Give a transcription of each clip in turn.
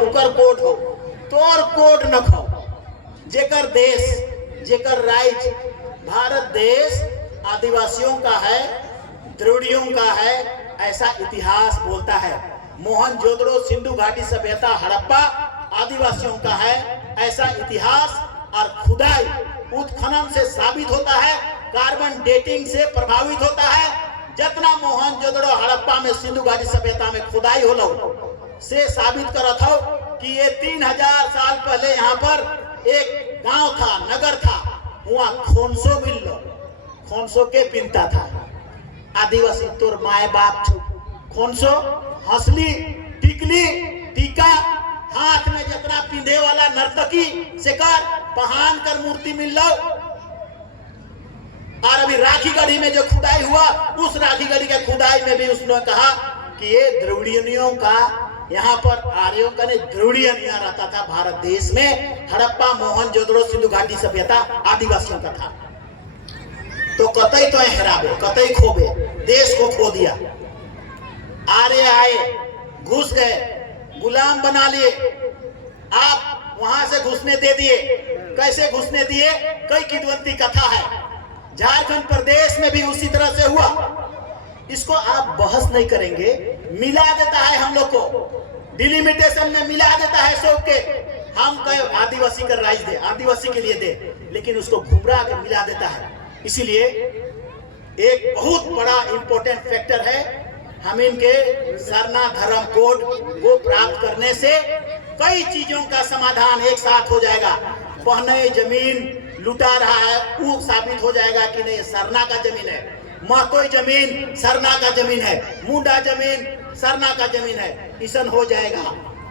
उकर कोड हो, तोर कोड न खो। जेकर देश, जेकर राज्य भारत देश आदिवासियों का है, द्रविड़ियों का है, ऐसा इतिहास बोलता है। मोहनजोदड़ो, सिंधु घाटी सभ्यता, हड़प्पा आदिवासियों का है, ऐसा इतिहास और खुदाई उत्खनन से साबित होता है, कार्बन डेटिंग से प्रभावित होता है। जितना मोहनजोदड़ो, हड़प्पा में, सिंधु घाटी सभ्यता में खुदाई होलो से साबित करत हो कि ये 3000 साल पहले यहाँ पर एक गांव था, नगर था, वहाँ खोनसो मिल लो, खोनसो के पिंता था आदिवासी तोर माए बाप छू। खोनसो हंसली, टिकली, टीका, हाथ में जितना पिंधे वाला नर्तकी शेकर पहान कर मूर्ति मिल लो। और अभी राखी गढ़ी में जो खुदाई हुआ, उस राखी गढ़ी के खुदाई में भी उसने कहा कि ये द्रविड़ियों का, यहाँ पर आर्यों का नहीं, द्रविड़ियन यहाँ रहता था भारत देश में। हड़प्पा, मोहनजोदड़ो, सिंधु घाटी सभ्यता आदिवासियों का था। तो कतई तो हराबे, कतई खोबे, देश को खो दिया। आर्य आए, घुस गए, गुलाम बना लिए, आप वहां से घुसने दे दिए। कैसे घुसने दिए? कई किदवंती कथा है। झारखंड प्रदेश में भी उसी तरह से हुआ। इसको आप बहस नहीं करेंगे, मिला देता है हम लोग को, डिलिमिटेशन में मिला देता है सब के। हम कहे आदिवासी का राइज दे, आदिवासी के लिए दे, लेकिन उसको घुमरा के मिला देता है। इसीलिए एक बहुत बड़ा इंपॉर्टेंट फैक्टर है, हम इनके सरना धर्म कोड को प्राप्त करने से कई चीजों का समाधान एक साथ हो जाएगा। पहने जमीन लुटा रहा है, वो साबित हो जाएगा कि नहीं सरना का जमीन है। महतोई जमीन सरना का जमीन है, मुंडा जमीन सरना का जमीन है, इसन हो जाएगा।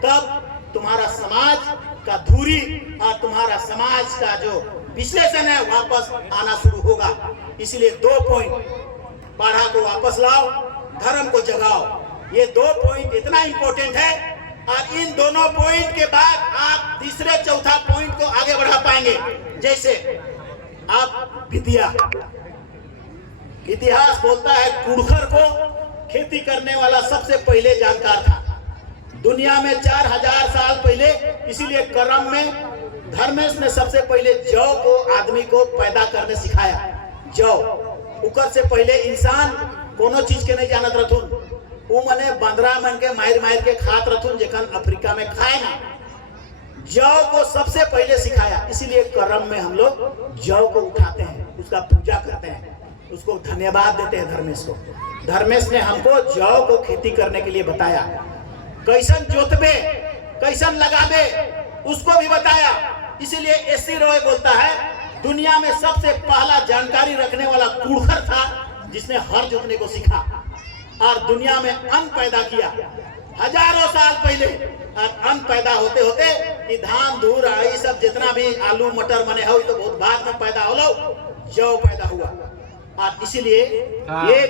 तब तुम्हारा समाज का धुरी और तुम्हारा समाज का जो विश्लेषण है वापस आना शुरू होगा। इसलिए 2 पॉइंट, पाढ़ा को वापस लाओ, धर्म को जगाओ, ये 2 पॉइंट इतना इंपॉर्टेंट है। और इन दोनों पॉइंट के बाद आप तीसरे चौथा पॉइंट को आगे बढ़ा पाएंगे। जैसे आप विद्या, इतिहास बोलता है कुड़खर को खेती करने वाला सबसे पहले जानकार था दुनिया में 4000 साल पहले। इसीलिए करम में धर्मेश ने सबसे पहले जौ को आदमी को पैदा करने सिखाया। जौ उकर से पहले इंसान कोनो चीज के नहीं जानत रहथुन, वो मने बंदरा मन के मार के खात रहथुन, जेखन अफ्रीका में खाए ना। जौ को सबसे पहले सिखाया। इसीलिए करम में हम लोग जौ को उठाते हैं, उसका पूजा करते हैं, उसको धन्यवाद देते हैं धर्मेश को। धर्मेश ने हमको जौ को खेती करने के लिए बताया, कैसन जोतबे, कैसन लगाबे, उसको भी बताया। इसीलिए एसी रॉय बोलता है दुनिया में सबसे पहला जानकारी रखने वाला कुड़खर था, जिसने हर जोतने को सीखा और दुनिया में अन्न पैदा किया हजारों साल पहले। और अन्न पैदा होते होते कि धान धूर आई सब जितना भी आलू मटर बने हो तो बहुत बाद में पैदा हो लो, जौ पैदा हुआ। और इसीलिए ये